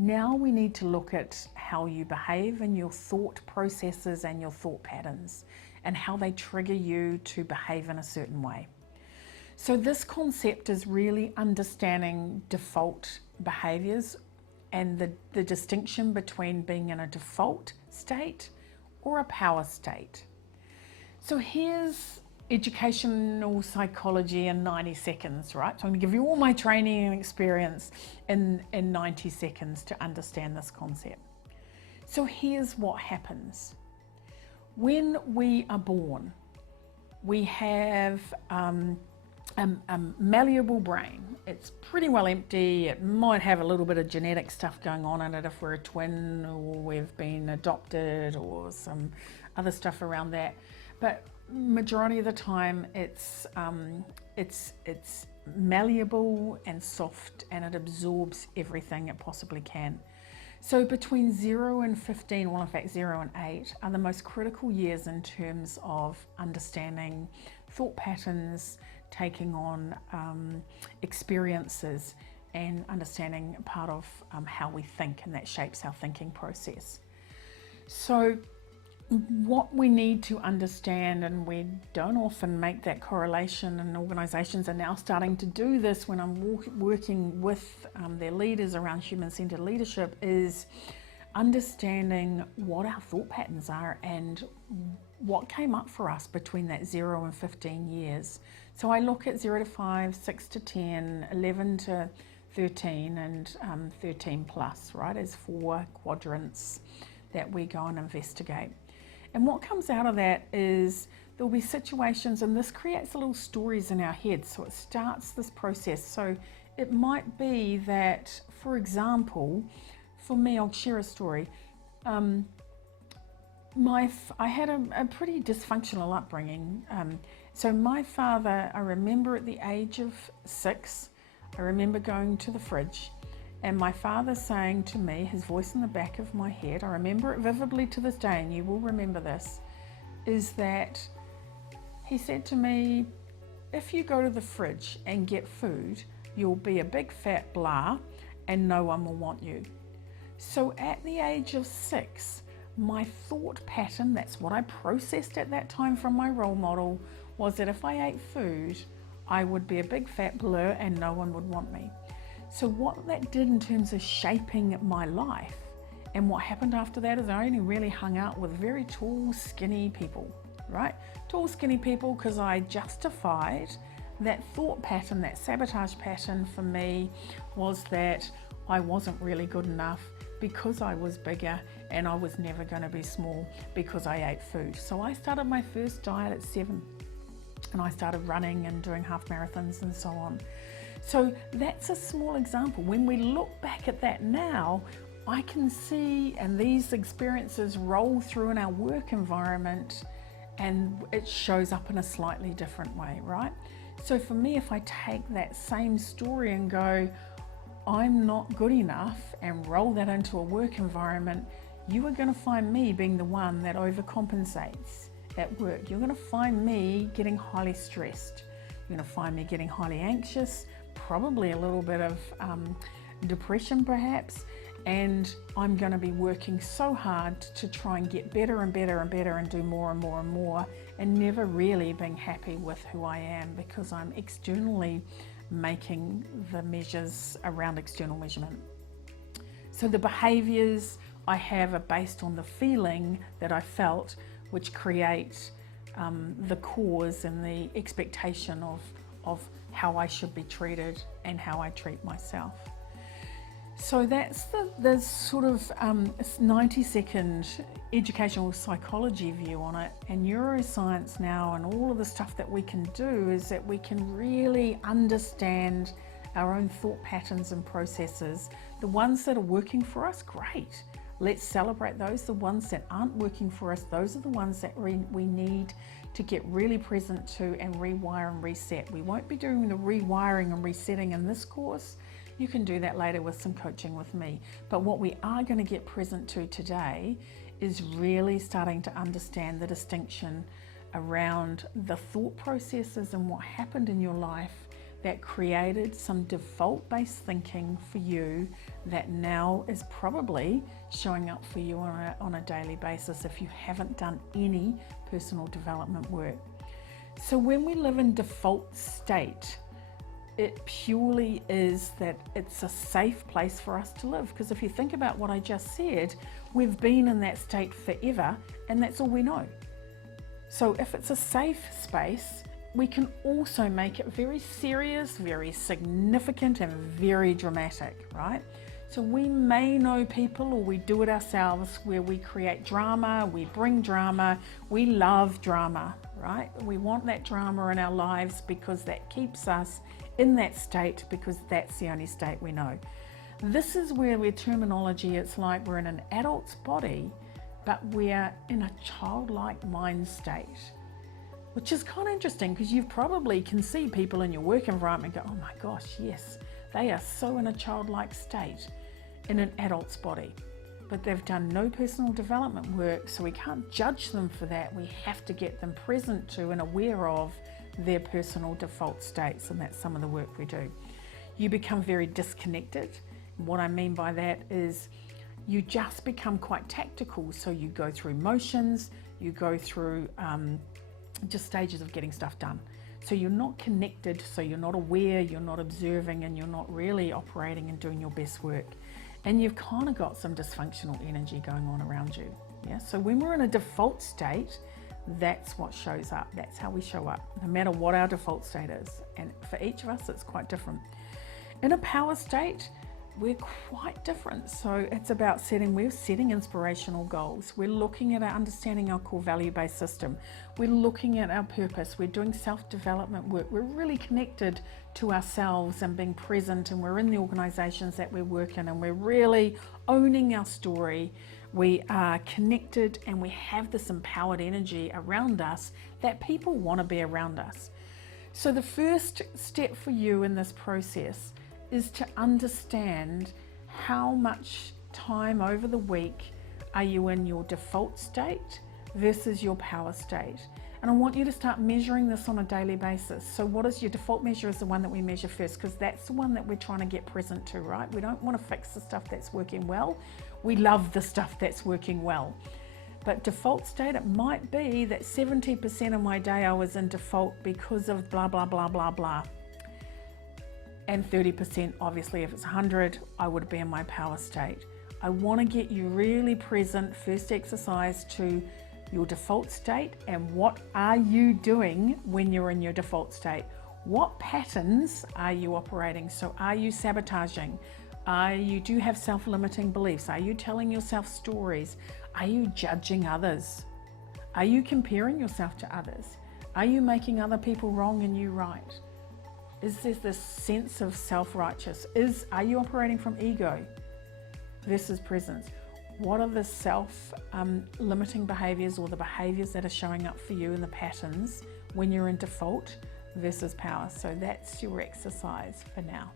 Now we need to look at how you behave and your thought processes and your thought patterns and how they trigger you to behave in a certain way. So this concept is really understanding default behaviors and the distinction between being in a default state or a power state. So here's educational psychology in 90 seconds, right? So I'm going to give you all my training and experience in 90 seconds to understand this concept. So here's what happens. When we are born, we have a malleable brain. It's pretty well empty. It might have a little bit of genetic stuff going on in it if we're a twin or we've been adopted or some other stuff around that. But majority of the time it's malleable and soft, and it absorbs everything it possibly can. So between 0 and 15, well in fact 0 and 8 are the most critical years in terms of understanding thought patterns, taking on experiences, and understanding part of how we think, and that shapes our thinking process. So what we need to understand, and we don't often make that correlation, and organisations are now starting to do this when I'm working with their leaders around human-centred leadership, is understanding what our thought patterns are and what came up for us between that 0 and 15 years. So I look at 0 to 5, 6 to 10, 11 to 13, and 13 plus, right, as 4 quadrants that we go and investigate. And what comes out of that is there'll be situations, and this creates little stories in our heads, so it starts this process. So it might be that, for example, for me, I'll share a story. I had a pretty dysfunctional upbringing. So my father, I remember at the age of 6, I remember going to the fridge, and my father saying to me, his voice in the back of my head, I remember it vividly to this day, and you will remember this, is that he said to me, if you go to the fridge and get food, you'll be a big fat blah and no one will want you. So at the age of 6, my thought pattern, that's what I processed at that time from my role model, was that if I ate food, I would be a big fat blur and no one would want me. So what that did in terms of shaping my life, and what happened after that, is I only really hung out with very tall, skinny people, right? Tall, skinny people, because I justified that thought pattern, that sabotage pattern for me was that I wasn't really good enough because I was bigger, and I was never going to be small because I ate food. So I started my first diet at 7, and I started running and doing half marathons and so on. So that's a small example. When we look back at that now, I can see, and these experiences roll through in our work environment, and it shows up in a slightly different way, right? So for me, if I take that same story and go, I'm not good enough, and roll that into a work environment, you are going to find me being the one that overcompensates at work. You're going to find me getting highly stressed. You're going to find me getting highly anxious, probably a little bit of depression perhaps, and I'm going to be working so hard to try and get better and better and better and do more and more and more, and never really being happy with who I am, because I'm externally making the measures around external measurement. So the behaviours I have are based on the feeling that I felt, which create the cause and the expectation of how I should be treated and how I treat myself. So that's the sort of 90-second educational psychology view on it. And neuroscience now, and all of the stuff that we can do, is that we can really understand our own thought patterns and processes. The ones that are working for us, great. Let's celebrate those. The ones that aren't working for us, those are the ones that we need to get really present to and rewire and reset. We won't be doing the rewiring and resetting in this course. You can do that later with some coaching with me. But what we are going to get present to today is really starting to understand the distinction around the thought processes and what happened in your life that created some default-based thinking for you that now is probably showing up for you on a daily basis if you haven't done any personal development work. So when we live in default state, it purely is that it's a safe place for us to live. Because if you think about what I just said, we've been in that state forever, and that's all we know. So if it's a safe space, we can also make it very serious, very significant, and very dramatic, right? So we may know people, or we do it ourselves, where we create drama, we bring drama, we love drama, right? We want that drama in our lives because that keeps us in that state, because that's the only state we know. This is where terminology, it's like we're in an adult's body, but we're in a childlike mind state, which is kind of interesting, because you probably can see people in your work environment go, oh my gosh, yes, they are so in a childlike state in an adult's body, but they've done no personal development work, so we can't judge them for that. We have to get them present to and aware of their personal default states, and that's some of the work we do. You become very disconnected. What I mean by that is you just become quite tactical, so you go through motions, you go through just stages of getting stuff done. So you're not connected, so you're not aware, you're not observing, and you're not really operating and doing your best work. And you've kind of got some dysfunctional energy going on around you. Yeah. So when we're in a default state, that's what shows up. That's how we show up, no matter what our default state is. And for each of us, it's quite different. In a power state, we're quite different. So it's about we're setting inspirational goals. We're looking at understanding our core value-based system. We're looking at our purpose. We're doing self-development work. We're really connected to ourselves and being present, and we're in the organizations that we work in, and we're really owning our story. We are connected, and we have this empowered energy around us that people want to be around us. So the first step for you in this process is to understand how much time over the week are you in your default state versus your power state. And I want you to start measuring this on a daily basis. So what is your default measure? Is the one that we measure first, because that's the one that we're trying to get present to, right? We don't want to fix the stuff that's working well. We love the stuff that's working well. But default state, it might be that 70% of my day I was in default because of blah, blah, blah, blah, blah. And 30%, obviously, if it's 100, I would be in my power state. I want to get you really present, first exercise, to your default state, and what are you doing when you're in your default state? What patterns are you operating? So are you sabotaging? Do you have self-limiting beliefs? Are you telling yourself stories? Are you judging others? Are you comparing yourself to others? Are you making other people wrong and you right? Is there this sense of self-righteous? Are you operating from ego versus presence? What are the self-limiting behaviors, or the behaviors that are showing up for you in the patterns when you're in default versus power? So that's your exercise for now.